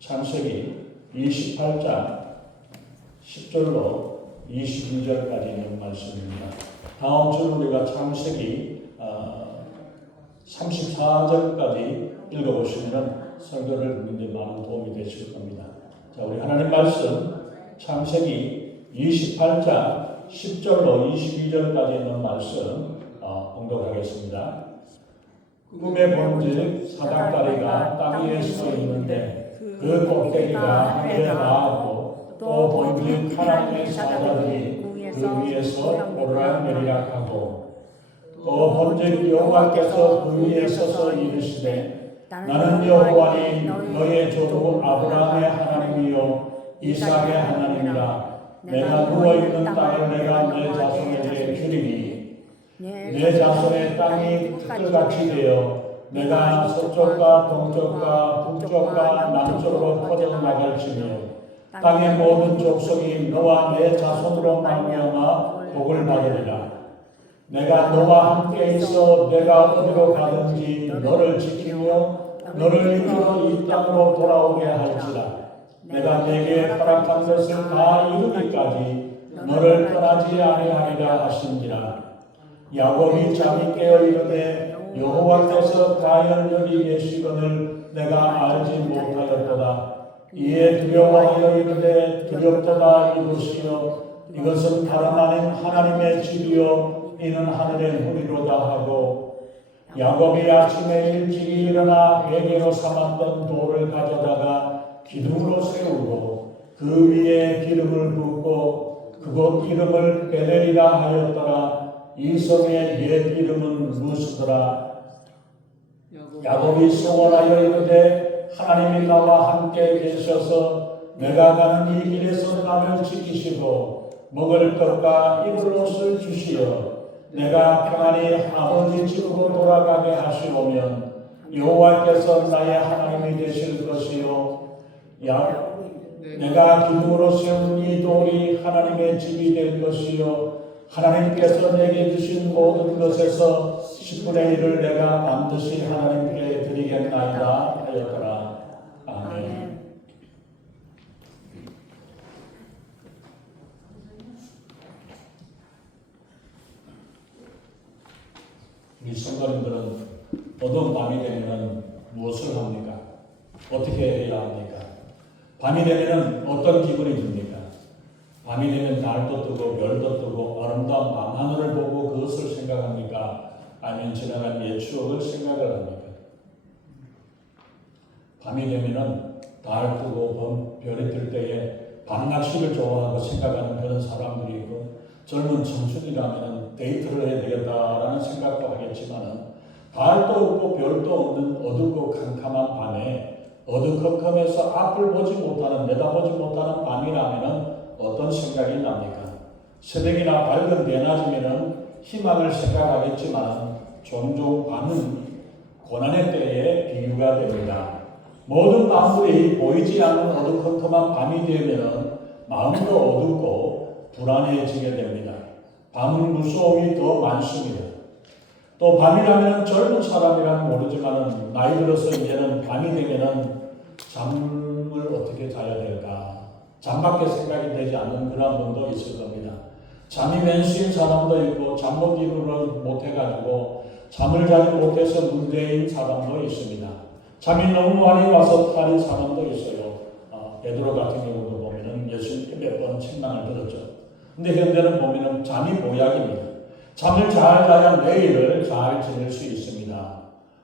창세기 28장 10절로 22절까지 있는 말씀입니다. 다음 주 우리가 창세기 34절까지 읽어보시면 설교를 듣는데 많은 도움이 되실 겁니다. 자, 우리 하나님 말씀 창세기 28장 10절로 22절까지 있는 말씀 봉독하겠습니다. 꿈의 본질 사닥다리가 땅 위에 서 있는데 그 꼭대기가 하늘에 닿았고 또 본질 하나님의 사자들이 그 위에서 오르락내리락하고 또 본질 여호와께서 그 위에 서서 이르시되 나는 여호와니 너의 조부 아브라함의 하나님이요 이삭의 하나님이라. 내가 누워있는 땅을 내가 내 자손에게 주리니 내 자손의 땅이 틀같이 되어 내가 서쪽과 동쪽과 북쪽과 남쪽으로 퍼져나갈지며 땅의 모든 족속이 너와 내 자손으로 말미암아 복을 받으리라. 내가 너와 함께 있어 내가 어디로 가든지 너를 지키며 너를 이끌어 이 땅으로 돌아오게 할지라. 내가 내게 허락한 것을 다 이루기까지 너를 떠나지 아니하리라 하신지라. 야곱이 잠이 깨어 이르되 여호와께서 과연 여기 계시거늘 내가 알지 못하였도다. 이에 두려워하여 이르되 두렵도다 이것이요 이것은 다른 아닌 하나님의 집이요 이는 하늘의 후리로다 하고 야곱이 아침에 일찍이 일어나 베개로 삼았던 돌을 가져다가 기둥으로 세우고 그 위에 기름을 붓고 그곳 이름을 베델이라 하였더라. 이 성의 옛 이름은 루스더라. 야곱이 소원하여 이르되 하나님이 나와 함께 계셔서 내가 가는 이 길에서 나를 지키시고 먹을 것과 입을 옷을 주시어 내가 평안히 아버지 집으로 돌아가게 하시오면 여호와께서 나의 하나님이 되실 것이요 내가 기둥으로 세운 이 돌이 하나님의 집이 될 것이요 하나님께서 내게 주신 모든 것에서 10분의 1을 내가 반드시 하나님께 드리겠나이다 하였더라. 아멘. 우리 성도님들은 어두운 밤이 되면 무엇을 합니까? 어떻게 해야 합니까? 밤이 되면 어떤 기분이 듭니까? 밤이 되면 달도 뜨고 별도 뜨고 아름다운 밤하늘을 보고 그것을 생각합니까? 아니면 지나간 옛 추억을 생각을 합니까? 밤이 되면 달 뜨고 별이 뜰 때에 밤낚시를 좋아하고 생각하는 그런 사람들이 있고 젊은 청춘이라면 데이트를 해야 되겠다라는 생각도 하겠지만 달도 없고 별도 없는 어둡고 캄캄한 밤에 어두컴컴해서 앞을 보지 못하는 내다보지 못하는 밤이라면 어떤 생각이 납니까? 새벽이나 밝은 대낮이면 희망을 생각하겠지만 종종 밤은 고난의 때에 비유가 됩니다. 모든 만물이 보이지 않는 어두컴컴한 밤이 되면 마음도 어둡고 불안해지게 됩니다. 밤은 무서움이 더 많습니다. 또 밤이라면 젊은 사람이란 모르지만 나이 들어서 이제는 밤이 되면 잠을 어떻게 자야 될까? 잠밖에 생각이 되지 않는 그런 분도 있을 겁니다. 잠이 맨수인 사람도 있고 잠 못 이루를 못해가지고 잠을 자지 못해서 문제인 사람도 있습니다. 잠이 너무 많이 와서 탈인 사람도 있어요. 베드로 같은 경우도 보면은 예수님께 몇 번 책망을 들었죠. 근데 현대는 보면은 잠이 보약입니다. 잠을 잘 자야 내일을 잘 지낼 수 있습니다.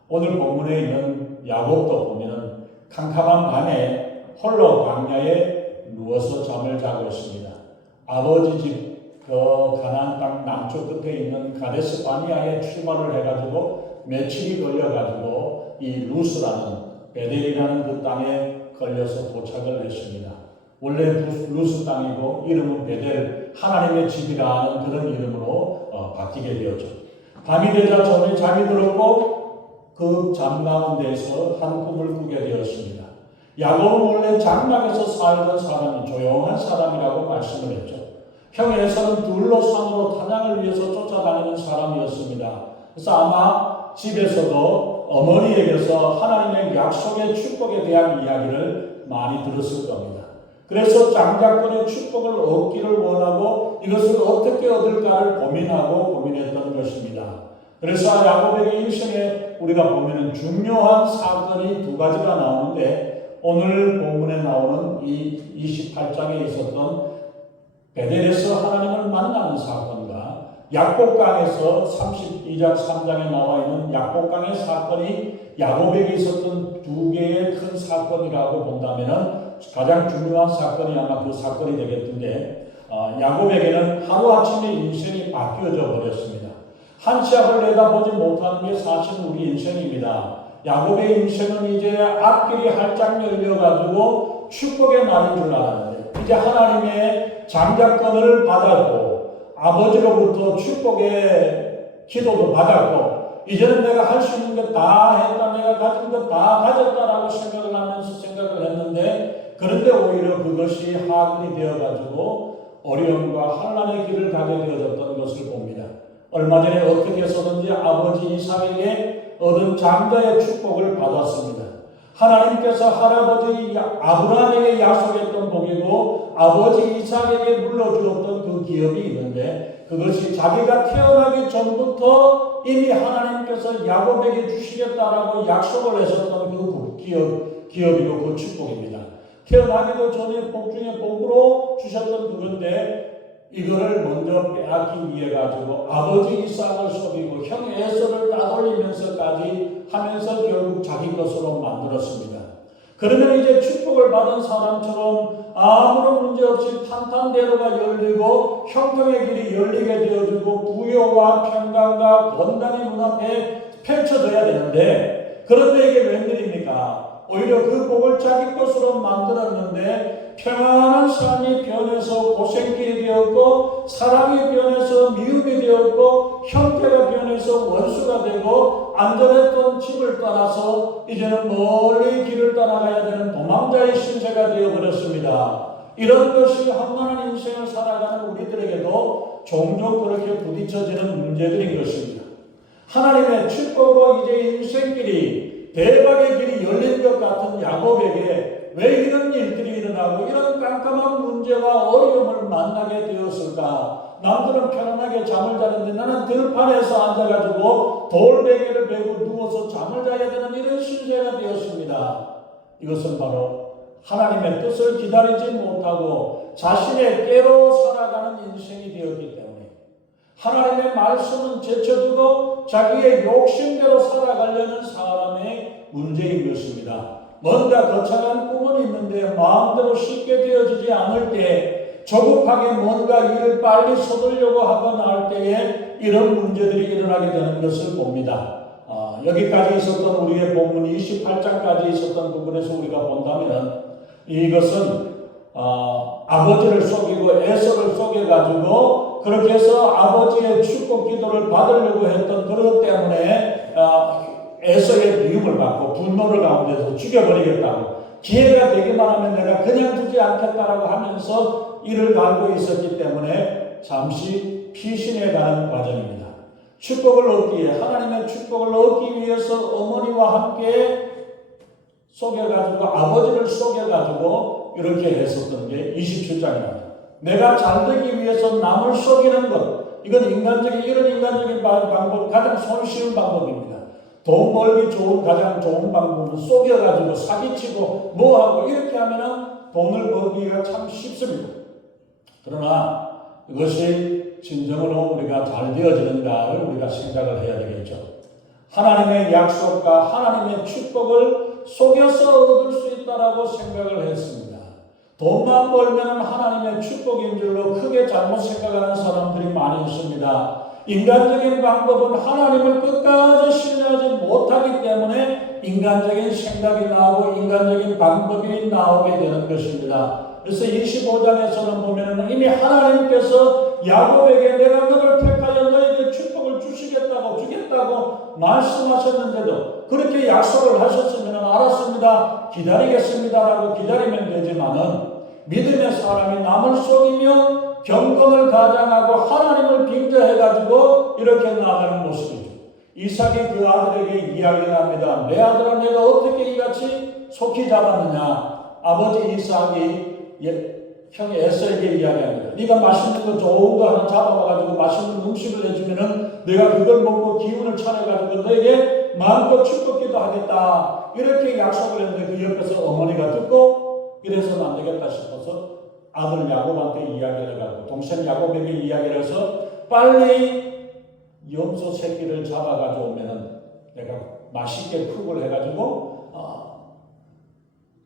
오늘 본문에 있는 야곱도 보면은 캄캄한 밤에 홀로 광야에 누워서 잠을 자고 있습니다. 아버지 집 그 가나안 땅 남쪽 끝에 있는 가데스 바니아에 출발을 해가지고 며칠이 걸려가지고 이 루스라는 베델이라는 그 땅에 걸려서 도착을 했습니다. 원래 루스 땅이고 이름은 베델 하나님의 집이라는 그런 이름으로 바뀌게 되었죠. 밤이 되자 저는 잠이 들었고 그 잠 가운데서 한 꿈을 꾸게 되었습니다. 야곱은 원래 장막에서 살던 사람이 조용한 사람이라고 말씀을 했죠. 형의 에서는 둘로 산으로 타작을 위해서 쫓아다니는 사람이었습니다. 그래서 아마 집에서도 어머니에게서 하나님의 약속의 축복에 대한 이야기를 많이 들었을 겁니다. 그래서 장자권의 축복을 얻기를 원하고 이것을 어떻게 얻을까를 고민했던 것입니다. 그래서 야곱의 인생에 우리가 보면 중요한 사건이 두 가지가 나오는데 오늘 본문에 나오는 이 28장에 있었던 베델에서 하나님을 만나는 사건과 약복강에서 32장 3장에 나와 있는 약복강의 사건이 야곱에게 있었던 두 개의 큰 사건이라고 본다면 가장 중요한 사건이 아마 그 사건이 되겠는데 야곱에게는 하루아침에 인생이 바뀌어져 버렸습니다. 한 치 앞을 내다보지 못하는 게 사실 우리 인생입니다. 야곱의 인생은 이제 앞길이 활짝 열려가지고 축복의 날인 줄 알았는데 이제 하나님의 장자권을 받았고 아버지로부터 축복의 기도도 받았고 이제는 내가 할 수 있는 게 다 했다, 내가 가진 것 다 가졌다라고 생각을 하면서 생각을 했는데 그런데 오히려 그것이 하근이 되어가지고 어려움과 환난의 길을 가게 되어졌던 것을 봅니다. 얼마 전에 어떻게 해서든지 아버지 이삭에게 얻은 장자의 축복을 받았습니다. 하나님께서 할아버지 아브라함에게 약속했던 복이고 아버지 이삭에게 물려주었던 그 기업이 있는데 그것이 자기가 태어나기 전부터 이미 하나님께서 야곱에게 주시겠다라고 약속을 하셨던 그 기업이고 그 축복입니다. 태어나기도 전에 복 중에 복으로 주셨던 그건데 이거를 먼저 빼앗기 위해 가지고 아버지 이삭을 속이고 형 에서를 따돌리면서까지 하면서 결국 자기 것으로 만들었습니다. 그러면 이제 축복을 받은 사람처럼 아무런 문제 없이 탄탄대로가 열리고 형통의 길이 열리게 되어지고 부여와 평강과 건강이 눈앞에 펼쳐져야 되는데 그런데 이게 웬일입니까? 오히려 그 복을 자기 것으로 만들었는데 평안한 삶이 변해서 고생길이 되었고 사랑이 변해서 미움이 되었고 형태가 변해서 원수가 되고 안전했던 집을 떠나서 이제는 멀리 길을 떠나가야 되는 도망자의 신세가 되어버렸습니다. 이런 것이 험난한 인생을 살아가는 우리들에게도 종종 그렇게 부딪혀지는 문제들인 것입니다. 하나님의 축복으로 이제 인생길이 대박의 길이 열린 것 같은 야곱에게 왜 이런 일들이 일어나고 이런 깜깜한 문제와 어려움을 만나게 되었을까? 남들은 편안하게 잠을 자는데 나는 들판에서 앉아가지고 돌베개를 메고 누워서 잠을 자야 되는 이런 신세가 되었습니다. 이것은 바로 하나님의 뜻을 기다리지 못하고 자신의 깨로 살아가는 인생이 되었기 때문에 하나님의 말씀은 제쳐두고 자기의 욕심대로 살아가려는 사람의 문제인 것입니다. 뭔가 거창한 꿈은 있는데 마음대로 쉽게 되어지지 않을 때 조급하게 뭔가 일을 빨리 서두르려고 하거나 할 때에 이런 문제들이 일어나게 되는 것을 봅니다. 여기까지 있었던 우리의 본문 28장까지 있었던 부분에서 우리가 본다면 이것은 아버지를 속이고 에서를 속여가지고 그렇게 해서 아버지의 축복 기도를 받으려고 했던 그것 때문에 에서의 미움을 받고 분노를 가운데서 죽여버리겠다고 기회가 되기만 하면 내가 그냥 두지 않겠다라고 하면서 이를 갈고 있었기 때문에 잠시 피신해 가는 과정입니다. 축복을 얻기에 하나님의 축복을 얻기 위해서 어머니와 함께 속여가지고 아버지를 속여가지고 이렇게 했었던 게 27장입니다. 내가 잘되기 위해서 남을 속이는 것 이건 이런 인간적인 방법 가장 손쉬운 방법입니다. 돈 벌기 좋은 가장 좋은 방법은 속여가지고 사기치고 뭐하고 이렇게 하면은 돈을 벌기가 참 쉽습니다. 그러나 이것이 진정으로 우리가 잘 되어지는가를 우리가 생각을 해야 되겠죠. 하나님의 약속과 하나님의 축복을 속여서 얻을 수 있다라고 생각을 했습니다. 돈만 벌면 하나님의 축복인 줄로 크게 잘못 생각하는 사람들이 많이 있습니다. 인간적인 방법은 하나님을 끝까지 신뢰하지 못하기 때문에 인간적인 생각이 나오고 인간적인 방법이 나오게 되는 것입니다. 그래서 25장에서는 보면 이미 하나님께서 야곱에게 내가 너를 택하여 너에게 축복을 주겠다고 말씀하셨는데도 그렇게 약속을 하셨으면 알았습니다. 기다리겠습니다라고 기다리면 되지만은 믿음의 사람이 남을 속이며 경건을 가장하고 하나님을 빙자해가지고 이렇게 나아가는 모습이죠. 이삭이 그 아들에게 이야기를 합니다. 내 아들아, 내가 어떻게 이같이 속히 잡았느냐. 아버지 이삭이 형 에서에게 이야기합니다. 네가 맛있는 거 좋은 거 하나 잡아와가지고 맛있는 음식을 해주면은 내가 그걸 먹고 기운을 차려가지고 너에게 마음껏 축복기도 하겠다. 이렇게 약속을 했는데 그 옆에서 어머니가 듣고 이래서는 안 되겠다 싶어서 아들 야곱한테 이야기를 해가지고 동생 야곱에게 이야기를 해서 빨리 염소 새끼를 잡아가지고 오면은 내가 맛있게 쿡을 해가지고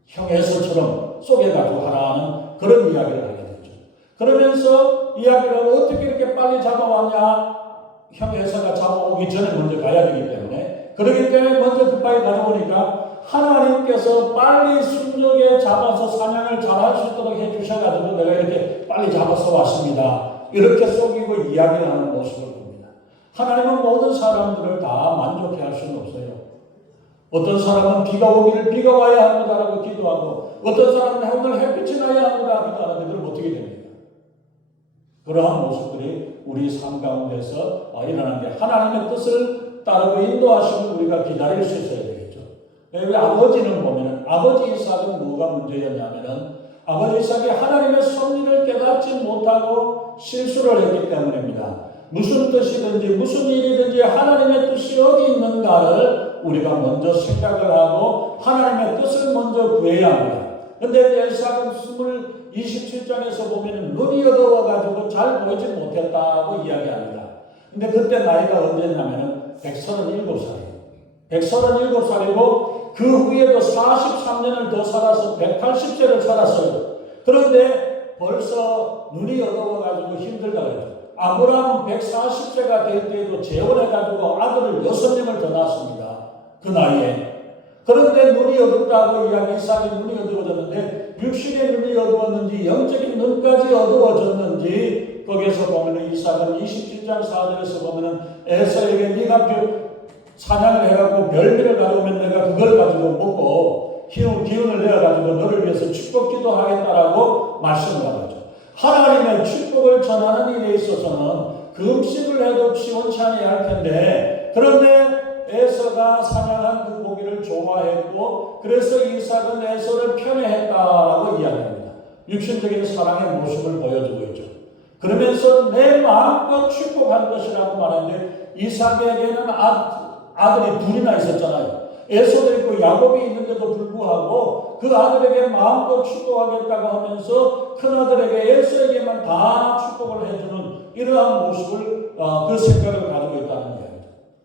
형 에서처럼 쏘개가지고 하라는 그런 이야기를 하게 되죠. 그러면서 이야기를 어떻게 이렇게 빨리 잡아왔냐. 형 에서가 잡아오기 전에 먼저 가야 되기 때문에 그렇기 때문에 먼저 급하게 가져오니까 하나님께서 빨리 순적에 잡아서 사냥을 잘할 수 있도록 해주셔가지고 내가 이렇게 빨리 잡아서 왔습니다. 이렇게 속이고 이야기를 하는 모습을 봅니다. 하나님은 모든 사람들을 다 만족해 할 수는 없어요. 어떤 사람은 비가 오기를 비가 와야 합니다라고 기도하고 어떤 사람은 오늘 햇빛이 나야 합니다 기도하는데 그럼 어떻게 됩니까? 그러한 모습들이 우리 삶 가운데서 일어나는데 하나님의 뜻을 따르고 인도하시면 우리가 기다릴 수 있어야 되겠죠. 우리 아버지는 보면은 아버지 이삭은 뭐가 문제였냐면은 아버지 이삭이 하나님의 섭리를 깨닫지 못하고 실수를 했기 때문입니다. 무슨 뜻이든지 무슨 일이든지 하나님의 뜻이 어디 있는가를 우리가 먼저 생각을 하고 하나님의 뜻을 먼저 구해야 합니다. 그런데 이삭은 27장에서 보면 눈이 어두워가지고 잘 보이지 못했다고 이야기합니다. 근데 그때 나이가 언제냐면 137살이에요. 137살이고 그 후에도 43년을 더 살아서 180세를 살았어요. 그런데 벌써 눈이 어두워가지고 힘들다고 했죠. 아브라함은 140세가 될 때에도 재혼해가지고 아들을 6명을 더 낳았습니다. 그 나이에. 그런데 눈이 어둡다고 이야기 이삭이 눈이 어두워졌는데 육신의 눈이 어두웠는지 영적인 눈까지 어두워졌는지 거기에서 보면 이삭은 27장 4절에서 보면 에서에게 네가 사냥을 해갖고 별미를 가져오면 내가 그걸 가지고 먹고 기운을 내어가지고 너를 위해서 축복기도 하겠다라고 말씀을 하죠. 하나님의 축복을 전하는 일에 있어서는 금식을 해도 시원치 않아야 할 텐데 그런데 에서가 사냥한 그 고기를 좋아했고 그래서 이삭은 에서를 편애했다라고 이야기합니다. 육신적인 사랑의 모습을 보여주고 있죠. 그러면서 내 마음껏 축복한 것이라고 말하는데 이삭에게는 아들이 둘이나 있었잖아요. 에서도 있고 야곱이 있는데도 불구하고 그 아들에게 마음껏 축복하겠다고 하면서 큰아들에게 에서에게만 다 축복을 해주는 이러한 모습을 그 생각을 가지고 있다는 이야기죠.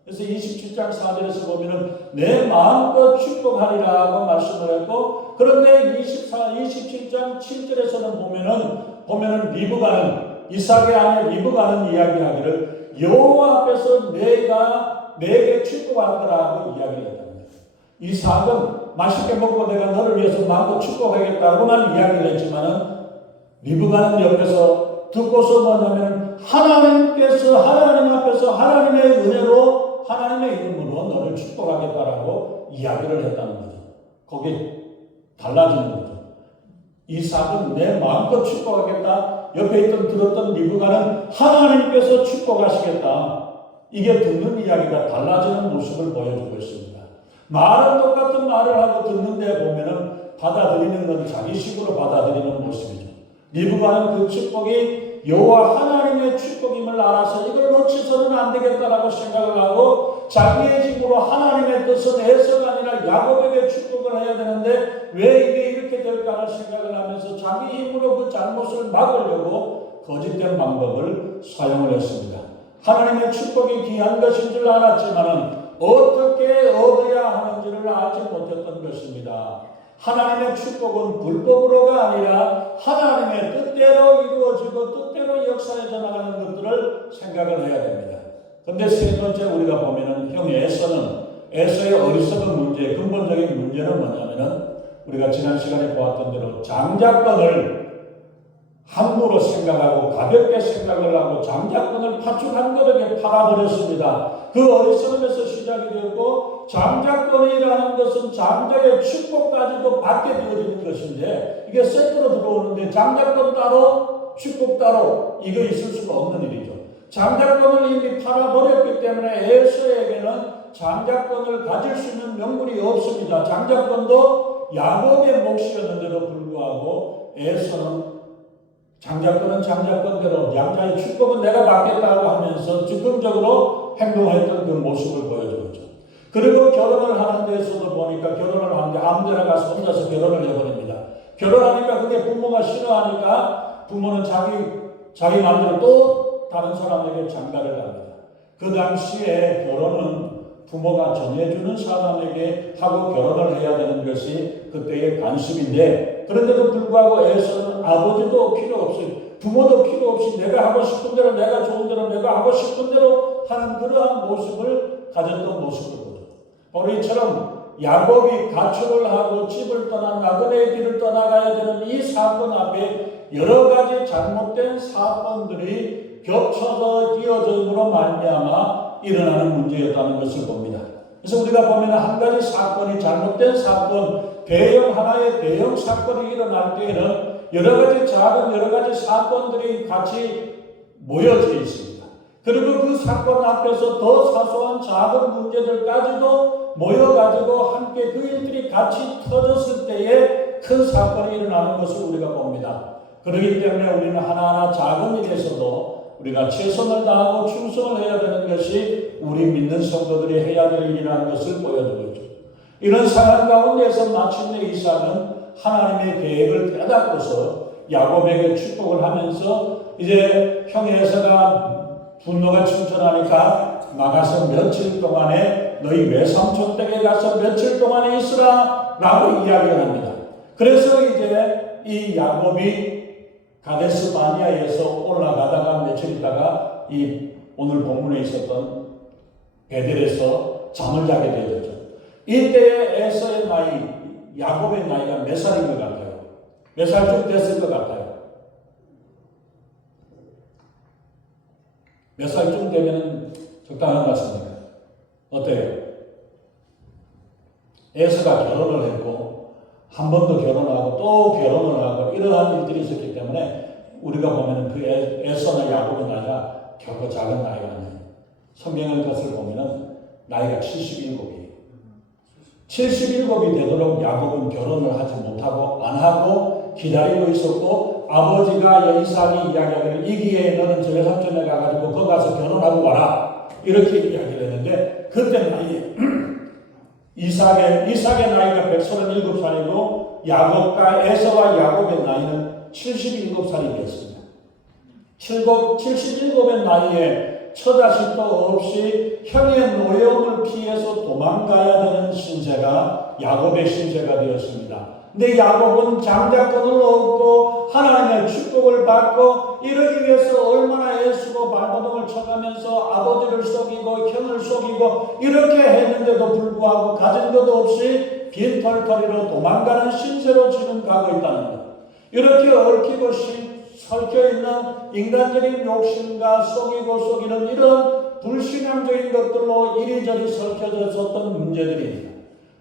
그래서 27장 4절에서 보면은 내 마음껏 축복하리라고 말씀을 했고 그런데 27장 7절에서는 보면은 리브가는 이삭의 아내 리브가는 이야기하기를 여호와 앞에서 내가 내게 축복할 거라고 이야기를 했답니다. 이삭은 맛있게 먹고 내가 너를 위해서 마음껏 축복하겠다고만 이야기를 했지만은 리브가는 옆에서 듣고서 뭐냐면 하나님께서 하나님 앞에서 하나님의 은혜로 하나님의 이름으로 너를 축복하겠다라고 이야기를 했다는 거죠. 거기 달라지는 거죠. 이삭은 내 마음껏 축복하겠다. 옆에 들었던 리브가는 하나님께서 축복하시겠다. 이게 듣는 이야기가 달라지는 모습을 보여주고 있습니다. 말은 똑같은 말을 하고 듣는데 보면은 받아들이는 건 자기식으로 받아들이는 모습이죠. 리브가는 그 축복이 여호와 하나님의 축복임을 알아서 이걸 놓치서는 안 되겠다라고 생각을 하고 자기의 힘으로 하나님의 뜻은 에서가 아니라 야곱에게 축복을 해야 되는데 왜 이게 이렇게 될까를 생각을 하면서 자기 힘으로 그 잘못을 막으려고 거짓된 방법을 사용을 했습니다. 하나님의 축복이 귀한 것인 줄 알았지만은 어떻게 얻어야 하는지를 알지 못했던 것입니다. 하나님의 축복은 불법으로가 아니라 하나님의 뜻대로 이루어지고 뜻대로 역사에 전하는 것들을 생각을 해야 됩니다. 그런데 세 번째 우리가 보면은 형 에서의 어리석은 문제, 근본적인 문제는 뭐냐면은 우리가 지난 시간에 보았던 대로 장자권을 함부로 생각하고 가볍게 생각을 하고 장자권을 파출한 것에게 팔아버렸습니다. 그 어리석음에서 시작이 되었고 장자권이라는 것은 장자의 축복까지도 받게 되어지는 것인데 이게 세트로 들어오는데 장자권 따로 축복 따로 이거 있을 수가 없는 일이죠. 장자권을 이미 팔아버렸기 때문에 에서에게는 장자권을 가질 수 있는 명분이 없습니다. 장자권도 야곱의 몫이었는데도 불구하고 에서는 장자권은 장자권대로 양자의 축복은 내가 받겠다고 하면서 즉흥적으로 행동했던 그 모습을 보여주죠. 그리고 결혼을 하는 데서도 보니까 결혼을 하는데 아무 데나 가서 혼자서 결혼을 해버립니다. 결혼하니까 그게 부모가 싫어하니까 부모는 자기 마음대로 또 다른 사람에게 장가를 갑니다. 그 당시에 결혼은 부모가 정해주는 사람에게 하고 결혼을 해야 되는 것이 그때의 관습인데, 그런데도 불구하고 에서는 아버지도 필요 없이 부모도 필요 없이 내가 하고 싶은 대로, 내가 좋은 대로, 내가 하고 싶은 대로 하는 그러한 모습을 가졌던 모습을 보죠. 바로 이처럼 야곱이 가축을 하고 집을 떠나 나그네의 길을 떠나가야 되는 이 사건 앞에 여러 가지 잘못된 사건들이 겹쳐서 이어짐으로 말미암아 일어나는 문제였다는 것을 봅니다. 그래서 우리가 보면 한 가지 사건이 잘못된 사건, 하나의 대형 사건이 일어날 때에는 여러 가지 작은 여러 가지 사건들이 같이 모여져 있습니다. 그리고 그 사건 앞에서 더 사소한 작은 문제들까지도 모여가지고 함께 그 일들이 같이 터졌을 때에 큰 사건이 일어나는 것을 우리가 봅니다. 그렇기 때문에 우리는 하나하나 작은 일에서도 우리가 최선을 다하고 충성을 해야 되는 것이 우리 믿는 성도들이 해야 될 일이라는 것을 보여주고 있죠. 이런 상황 가운데서 마침내 이삭은 하나님의 계획을 깨닫고서 야곱에게 축복을 하면서 이제 형의 에서가 분노가 충천하니까 나가서 며칠 동안에 너희 외삼촌 댁에 가서 며칠 동안에 있으라 라고 이야기를 합니다. 그래서 이제 이 야곱이 가데스 바니아에서 올라가다가 며칠 있다가 이 오늘 본문에 있었던 베델에서 잠을 자게 되었죠. 이때의 에서의 나이, 야곱의 나이가 몇 살인 것 같아요? 몇 살쯤 됐을 것 같아요? 몇 살쯤 되면 적당한 것 같습니까? 어때요? 에서가 결혼을 했고 한 번 더 결혼하고 또 결혼을 하고 이러한 일들이 있었기 때문에 우리가 보면 그 에서나 야곱의 나이가 결코 작은 나이가 아니에요. 성경의 것을 보면 나이가 77이에요. 77이 되도록 야곱은 결혼을 하지 못하고 안 하고 기다리고 있었고, 아버지가 이삭이 이야기하기를 이 기회에 너는 저 외삼촌에 가가지고 거기 가서 결혼하고 와라 이렇게 이야기를 했는데, 그때 나이 이삭의 나이가 137살이고 야곱과 에서와 야곱의 나이는 77살이 되었습니다. 77의 나이에 처자식도 없이 형의 노여움을 피해서 도망가야 되는 신세가 야곱의 신세가 되었습니다. 근데 야곱은 장자권을 얻고 하나님의 축복을 받고 이러기 위해서 얼마나 애쓰고 발버둥을 쳐가면서 아버지를 속이고 형을 속이고 이렇게 했는데도 불구하고 가진 것도 없이 빈털터리로 도망가는 신세로 지금 가고 있다는 것. 이렇게 얽히고 설켜있는 인간적인 욕심과 속이는 이런 불신앙적인 것들로 이리저리 설켜졌었던 문제들입니다.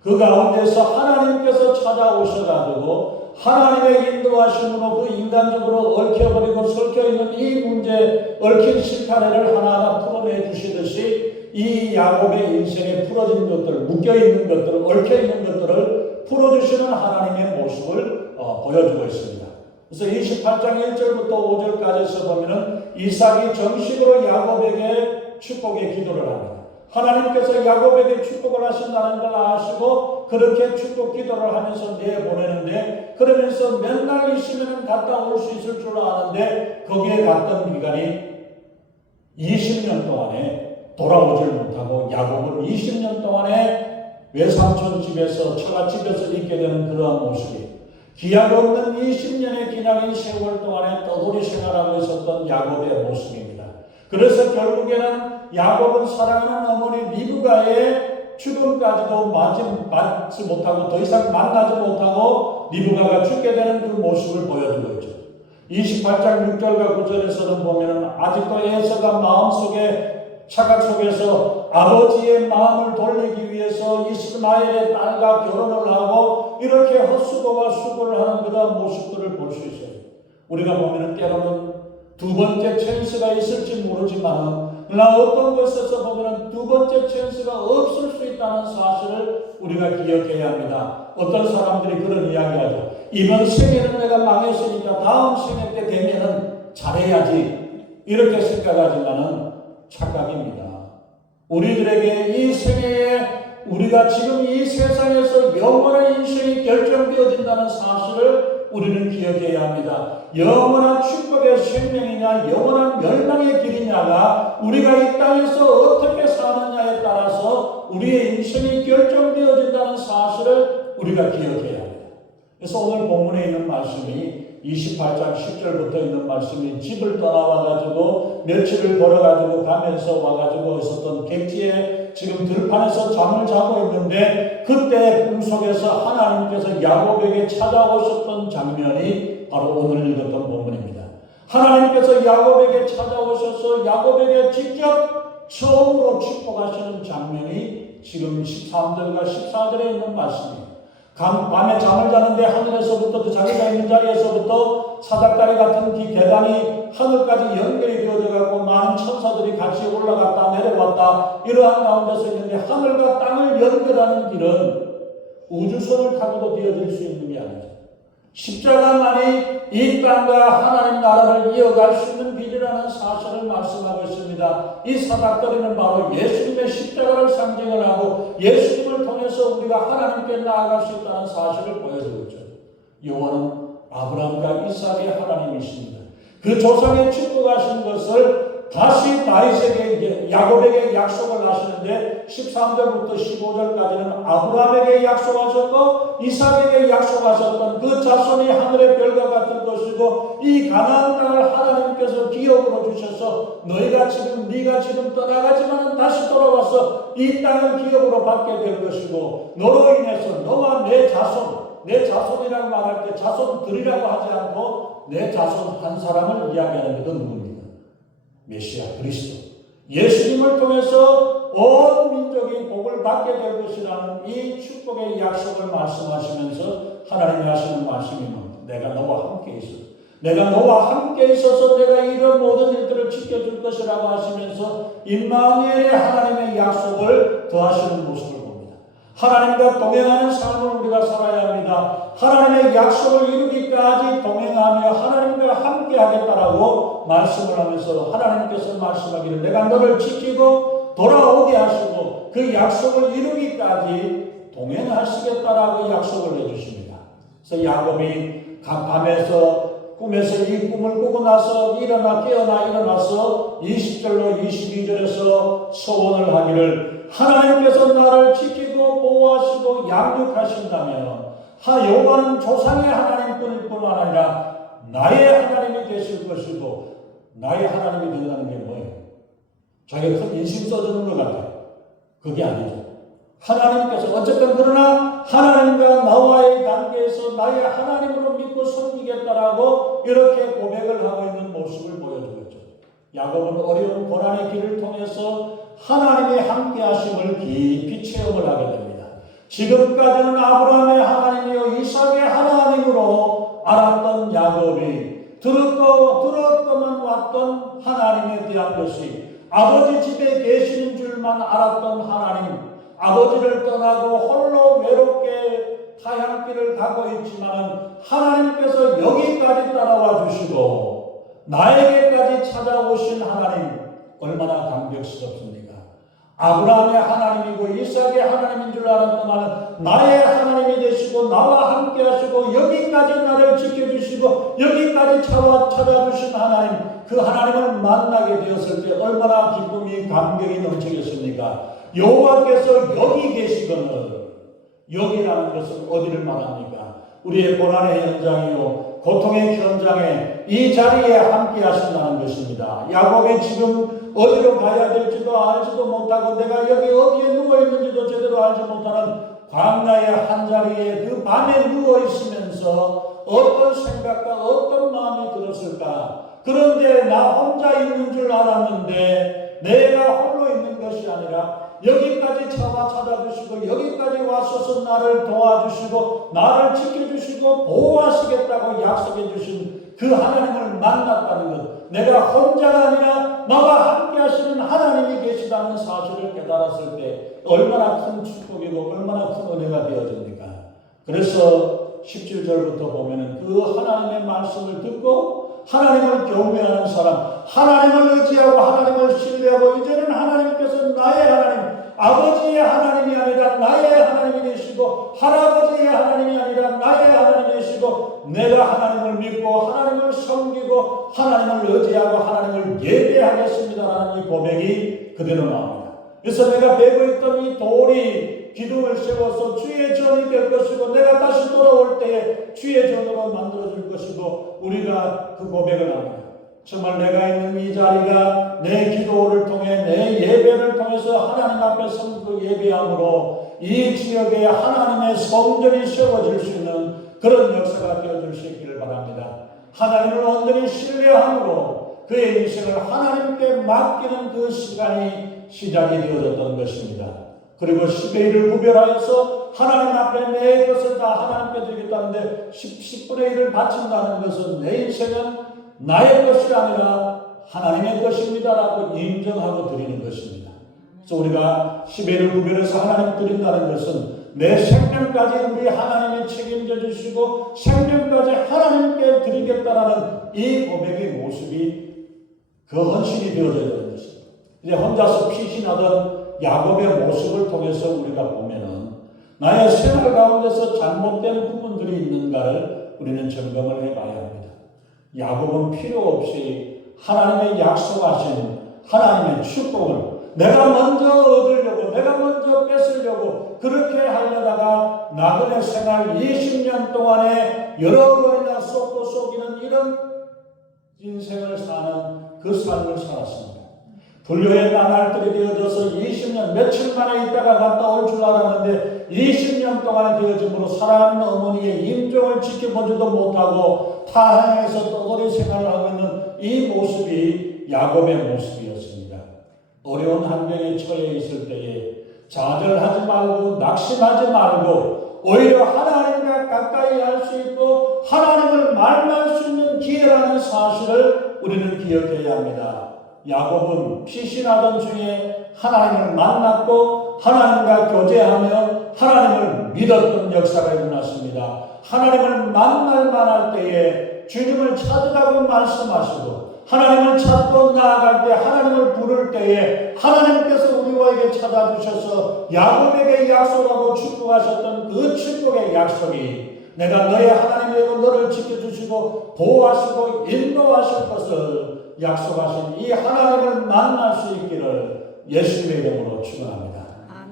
그 가운데서 하나님께서 찾아오셔가지고 하나님의 인도하심으로 그 인간적으로 얽혀버리고 설켜있는 이 문제, 얽힌 실타래를 하나하나 풀어내 주시듯이 이 야곱의 인생에 풀어진 것들, 묶여있는 것들, 얽혀있는 것들을 풀어주시는 하나님의 모습을 보여주고 있습니다. 그래서 28장 1절부터 5절까지에서 보면은 이삭이 정식으로 야곱에게 축복의 기도를 합니다. 하나님께서 야곱에게 축복을 하신다는 걸 아시고 그렇게 축복 기도를 하면서 내보내는데, 그러면서 몇 날 있으면 갔다 올 수 있을 줄 아는데 거기에 갔던 기간이 20년 동안에 돌아오질 못하고 야곱은 20년 동안에 외삼촌 집에서 처갓집에서 있게 되는 그러한 모습이, 기약 없는 20년의 기나긴 세월 동안에 떠돌이 생활하고 있었던 야곱의 모습입니다. 그래서 결국에는 야곱은 사랑하는 어머니 리브가의 죽음까지도 맞지 못하고 더 이상 만나지 못하고 리브가가 죽게 되는 그 모습을 보여주고 있죠. 28장 6절과 9절에서는 보면 아직도 에서가 마음속에 착각 속에서 아버지의 마음을 돌리기 위해서 이스마엘의 딸과 결혼을 하고 이렇게 헛수고와 수고를 하는 그런 모습들을 볼 수 있어요. 우리가 보면 때로는 두 번째 찬스가 있을지 모르지만 그러나 어떤 것에서 보면 두 번째 찬스가 없을 수 있다는 사실을 우리가 기억해야 합니다. 어떤 사람들이 그런 이야기하죠. 이번 생에는 내가 망했으니까 다음 생에 때 되면은 잘해야지 이렇게 생각하지만은 착각입니다. 우리들에게 이 생애에 우리가 지금 이 세상에서 영원한 인생이 결정되어진다는 사실을 우리는 기억해야 합니다. 영원한 축복의 생명이냐 영원한 멸망의 길이냐가 우리가 이 땅에서 어떻게 사느냐에 따라서 우리의 인생이 결정되어진다는 사실을 우리가 기억해야 합니다. 그래서 오늘 본문에 있는 말씀이 28장 10절부터 있는 말씀이 집을 떠나와가지고 며칠을 걸어가지고 가면서 와가지고 있었던 객지에 지금 들판에서 잠을 자고 있는데 그때 꿈속에서 하나님께서 야곱에게 찾아오셨던 장면이 바로 오늘 읽었던 본문입니다. 하나님께서 야곱에게 찾아오셔서 야곱에게 직접 처음으로 축복하시는 장면이 지금 13절과 14절에 있는 말씀입니다. 밤에 잠을 자는데 하늘에서부터 그 자기가 있는 자리에서부터 사닥다리 같은 계단이 하늘까지 연결이 되어져 갖고 많은 천사들이 같이 올라갔다 내려왔다 이러한 가운데서 있는데 하늘과 땅을 연결하는 길은 우주선을 타고도 되어질 수 있는 게 아니죠. 십자가만이 이 땅과 하나님 나라를 이어갈 수 있는 길이라는 사실을 말씀하고 있습니다. 이 사닥다리는 바로 예수님의 십자가를 상징을 하고 예수님을 통해서 우리가 하나님께 나아갈 수 있다는 사실을 보여주고 있죠. 여호와는 아브라함과 이삭의 하나님이십니다. 그 조상의 축복하신 것을 다시 다윗에게 야곱에게 약속을 하시는데 13절부터 15절까지는 아브라함에게 약속하셨고 이삭에게 약속하셨던 그 자손이 하늘의 별과 같은 것이고 이 가나안 땅을 하나님께서 기업으로 주셔서 네가 지금 떠나가지만 다시 돌아와서 이 땅을 기업으로 받게 될 것이고 너로 인해서 너와 내 자손이라고 말할 때 자손들이라고 하지 않고 내 자손 한 사람을 이야기하는 것은 누굽니까? 메시아 그리스도 예수님을 통해서 온 민족이 복을 받게 될 것이라는 이 축복의 약속을 말씀하시면서 하나님이 하시는 말씀이 뭡니까? 내가 너와 함께 있어서 내가 이런 모든 일들을 지켜줄 것이라고 하시면서 임마누엘의 하나님의 약속을 더하시는 모습을 봅니다. 하나님과 동행하는 삶을 우리가 살아야 합니다. 하나님의 약속을 이루기까지 동행하며 하나님과 함께 하겠다라고 말씀을 하면서 하나님께서 말씀하기를 내가 너를 지키고 돌아오게 하시고 그 약속을 이루기까지 동행하시겠다라고 약속을 해주십니다. 그래서 야곱이 꿈에서 이 꿈을 꾸고 나서 일어나서 20절로 22절에서 소원을 하기를 하나님께서 나를 지키고 보호하시고 양육하신다면 여호와는 조상의 하나님뿐일 뿐만 아니라 나의 하나님이 되실 것이고 나의 하나님이 된다는 게 뭐예요? 자기가 큰 인심 써주는 것 같아요. 그게 아니죠. 하나님께서 어쨌든 그러나 하나님과 나와의 관계에서 나의 하나님으로 믿고 섬기겠다라고 이렇게 고백을 하고 있는 모습을 보여주고 있죠. 야곱은 어려운 고난의 길을 통해서 하나님의 함께 하심을 깊이 체험을 하게 됩니다. 지금까지는 아브라함의 하나님이요 이삭의 하나님으로 알았던 야곱이 들었고만 왔던 하나님에 대한 것이 아버지 집에 계시는 줄만 알았던 하나님, 아버지를 떠나고 홀로 외롭게 타향길을 가고 있지만 하나님께서 여기까지 따라와 주시고 나에게까지 찾아오신 하나님 얼마나 감격스럽습니까? 아브라함의 하나님이고 이삭의 하나님인 줄 알았더만 나의 하나님이 되시고 나와 함께 하시고 여기까지 나를 지켜주시고 여기까지 찾아주신 하나님, 그 하나님을 만나게 되었을 때 얼마나 기쁨이 감격이 넘치겠습니까? 여호와께서 여기 계시거늘, 여기라는 것은 어디를 말합니까? 우리의 고난의 현장이요 고통의 현장에 이 자리에 함께 하신다는 것입니다. 야곱이 지금 어디로 가야 될지도 알지도 못하고 내가 여기 어디에 누워있는지도 제대로 알지 못하는 광야의 한자리에 그 밤에 누워있으면서 어떤 생각과 어떤 마음이 들었을까? 그런데 나 혼자 있는 줄 알았는데 내가 홀로 있는 것이 아니라 여기까지 찾아주시고 여기까지 와셔서 나를 도와주시고 나를 지켜주시고 보호하시겠다고 약속해 주신 그 하나님을 만났다는 것, 내가 혼자가 아니라 나와 함께 하시는 하나님이 계시다는 사실을 깨달았을 때 얼마나 큰 축복이고 얼마나 큰 은혜가 되어집니까? 그래서 17절부터 보면은 그 하나님의 말씀을 듣고 하나님을 경외하는 사람, 하나님을 의지하고 하나님을 신뢰하고 이제는 하나님께서 나의 하나님, 아버지의 하나님이 아니라 나의 하나님이 되시고 할아버지의 하나님이 아니라 나의 하나님이 되시고 내가 하나님을 믿고 하나님을 섬기고 하나님을 의지하고 하나님을 예배하겠습니다라는 이 고백이 그대로 나옵니다. 그래서 내가 베고 있던 이 돌이 기둥을 세워서 주의 전이 될 것이고 내가 다시 돌아올 때에 주의 전으로 만들어질 것이고 우리가 그 고백을 합니다. 정말 내가 있는 이 자리가 내 기도를 통해 내 예배를 통해서 하나님 앞에 서고 예배함으로 이 지역에 하나님의 성전이 세워질 수 있는 그런 역사가 되어줄 수 있기를 바랍니다. 하나님을 온전히 신뢰함으로 그의 인생을 하나님께 맡기는 그 시간이 시작이 되어졌던 것입니다. 그리고 10의 1을 구별하여서 하나님 앞에 내 것을 다 하나님께 드리겠다는데 10분의 1을 바친다는 것은 내 인생은 나의 것이 아니라 하나님의 것입니다라고 인정하고 드리는 것입니다. 그래서 우리가 10의 1을 구별해서 하나님 드린다는 것은 내 생명까지 우리 하나님이 책임져 주시고 생명까지 하나님께 드리겠다라는 이 고백의 모습이 그 헌신이 되어져야 되는 것입니다. 이제 혼자서 피신하던 야곱의 모습을 통해서 우리가 보면은 나의 생활 가운데서 잘못된 부분들이 있는가를 우리는 점검을 해봐야 합니다. 야곱은 필요 없이 하나님의 약속하신 하나님의 축복을 내가 먼저 얻으려고 내가 먼저 뺏으려고 그렇게 하려다가 나그네 생활 20년 동안에 여러 번이나 쏟고 속이는 이런 인생을 사는 그 삶을 살았습니다. 불교의 나날들이 되어져서 20년 며칠 만에 있다가 갔다 올 줄 알았는데 20년 동안에 되어짐으로 사랑하는 어머니의 임종을 지켜보지도 못하고 타향에서 떠돌이 생활을 하고 있는 이 모습이 야곱의 모습이었습니다. 어려운 환경에 처해 있을 때에 좌절하지 말고 낙심하지 말고 오히려 하나님과 가까이 할 수 있고 하나님을 만날 수 있는 기회라는 사실을 우리는 기억해야 합니다. 야곱은 피신하던 중에 하나님을 만났고 하나님과 교제하며 하나님을 믿었던 역사가 일어났습니다. 하나님을 만날 만할 때에 주님을 찾으라고 말씀하시고 하나님을 찾고 나아갈 때 하나님을 부를 때에 하나님께서 우리에게 찾아주셔서 야곱에게 약속하고 축복하셨던 그 축복의 약속이 내가 너의 하나님이고 너를 지켜주시고 보호하시고 인도하실 것을 약속하신 이 하나님을 만날 수 있기를 예수님의 이름으로 축원합니다.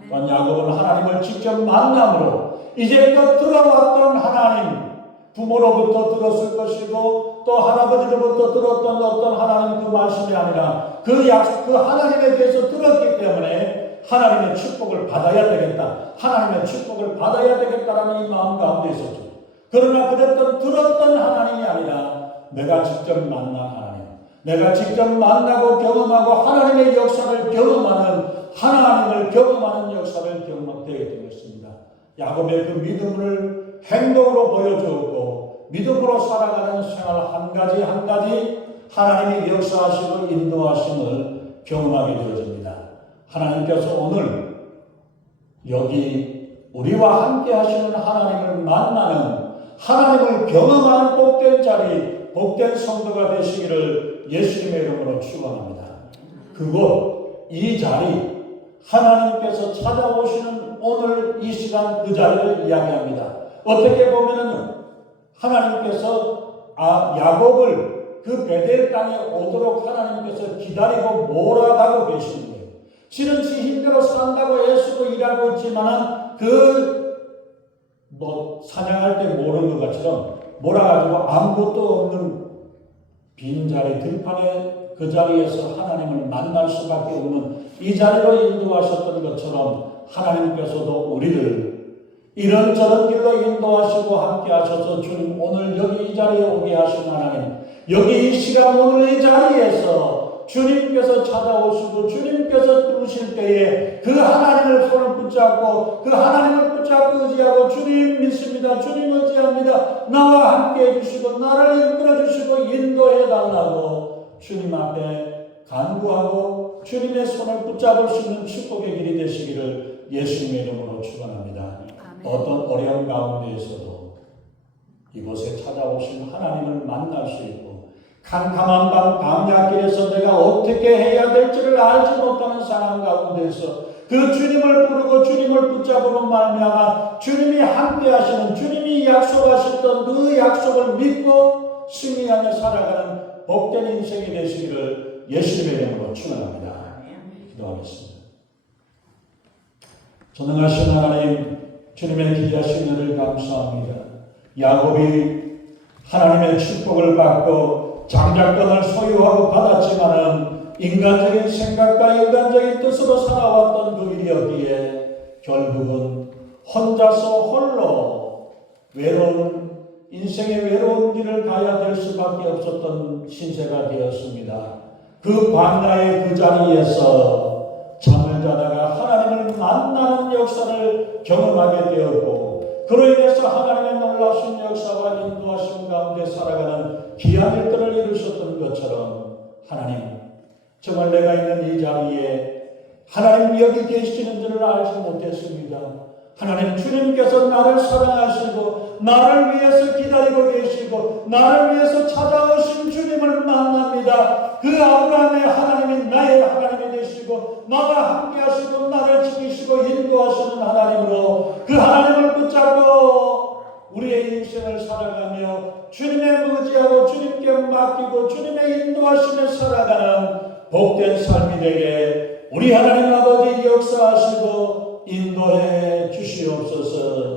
또한 야곱은 하나님을 직접 만남으로 이제껏 들어왔던 하나님 부모로부터 들었을 것이고 또 할아버지로부터 들었던 어떤 하나님 그 말씀이 아니라 그 하나님에 대해서 들었기 때문에 하나님의 축복을 받아야 되겠다. 하나님의 축복을 받아야 되겠다라는 이 마음 가운데 있었죠. 그러나 들었던 하나님이 아니라 내가 직접 만난 하나님, 내가 직접 만나고 경험하고 하나님의 역사를 경험하는 하나님을 경험하는 역사를 경험하게 되었습니다. 야곱의 그 믿음을 행동으로 보여주었고 믿음으로 살아가는 생활 한 가지 한 가지 하나님이 역사하시고 인도하심을 경험하게 되어집니다. 하나님께서 오늘 여기 우리와 함께 하시는 하나님을 만나는 하나님을 경험하는 복된 자리, 복된 성도가 되시기를 예수님의 이름으로 축원합니다. 그곳, 이 자리, 하나님께서 찾아오시는 오늘 이 시간 그 자리를 이야기합니다. 어떻게 보면은 하나님께서 야곱을 그 베델 땅에 오도록 하나님께서 기다리고 몰아가고 계시는 거예요. 실은 지 힘대로 산다고 애쓰고 일하고 있지만은 사냥할 때 모르는 것처럼 몰아가지고 아무것도 없는 빈자리 들판에 그 자리에서 하나님을 만날 수밖에 없는 이 자리로 인도하셨던 것처럼 하나님께서도 우리를 이런저런 길로 인도하시고 함께 하셔서 주님 오늘 여기 이 자리에 오게 하신 하나님, 여기 이 시간 오늘 이 자리에서 주님께서 찾아오시고 주님께서 부르실 때에 그 하나님을 손을 붙잡고 그 하나님을 붙잡고 의지하고 주님 믿습니다. 주님 의지합니다. 나와 함께 해주시고 나를 이끌어 주시고 인도해 달라고 주님 앞에 간구하고 주님의 손을 붙잡을 수 있는 축복의 길이 되시기를 예수님의 이름으로 축원합니다. 어떤 어려움 가운데에서도 이곳에 찾아오신 하나님을 만날 수 있고 캄캄한 밤 광야길에서 내가 어떻게 해야 될지를 알지 못하는 상황 가운데서 그 주님을 부르고 주님을 붙잡으로 말미암아 주님이 함께 하시는 주님이 약속하셨던 그 약속을 믿고 승리하며 살아가는 복된 인생이 되시기를 예수님의 이름으로 축원합니다. 기도하겠습니다. 전능하신 하나님, 주님의 귀하신 은혜를 감사합니다. 야곱이 하나님의 축복을 받고 장자권을 소유하고 받았지만은 인간적인 생각과 인간적인 뜻으로 살아왔던 그 일이었기에 결국은 혼자서 홀로 외로운 인생의 외로운 길을 가야 될 수밖에 없었던 신세가 되었습니다. 그 광야의 그 자리에서 잠을 자다가 하나님을 만나는 역사를 경험하게 되었고 그로 인해서 하나님의 놀라신 역사와 인도하심 가운데 살아가는 귀한 일들을 이루셨던 것처럼 하나님 정말 내가 있는 이 자리에 하나님 여기 계시는 줄을 알지 못했습니다. 하나님 주님께서 나를 사랑하시고 나를 위해서 기다리고 계시고 나를 위해서 찾아오신 주님을 만납니다. 그 아브라함의 하나님이 나의 하나님이 되시고 나와 함께 하시고 나를 지키시고 인도하시는 하나님으로 그 하나님을 붙잡고 우리의 인생을 살아가며 주님의 의지하고 주님께 맡기고 주님의 인도하심에 살아가는 복된 삶이 되게 우리 하나님 아버지 역사하시고 인도해 주시옵소서.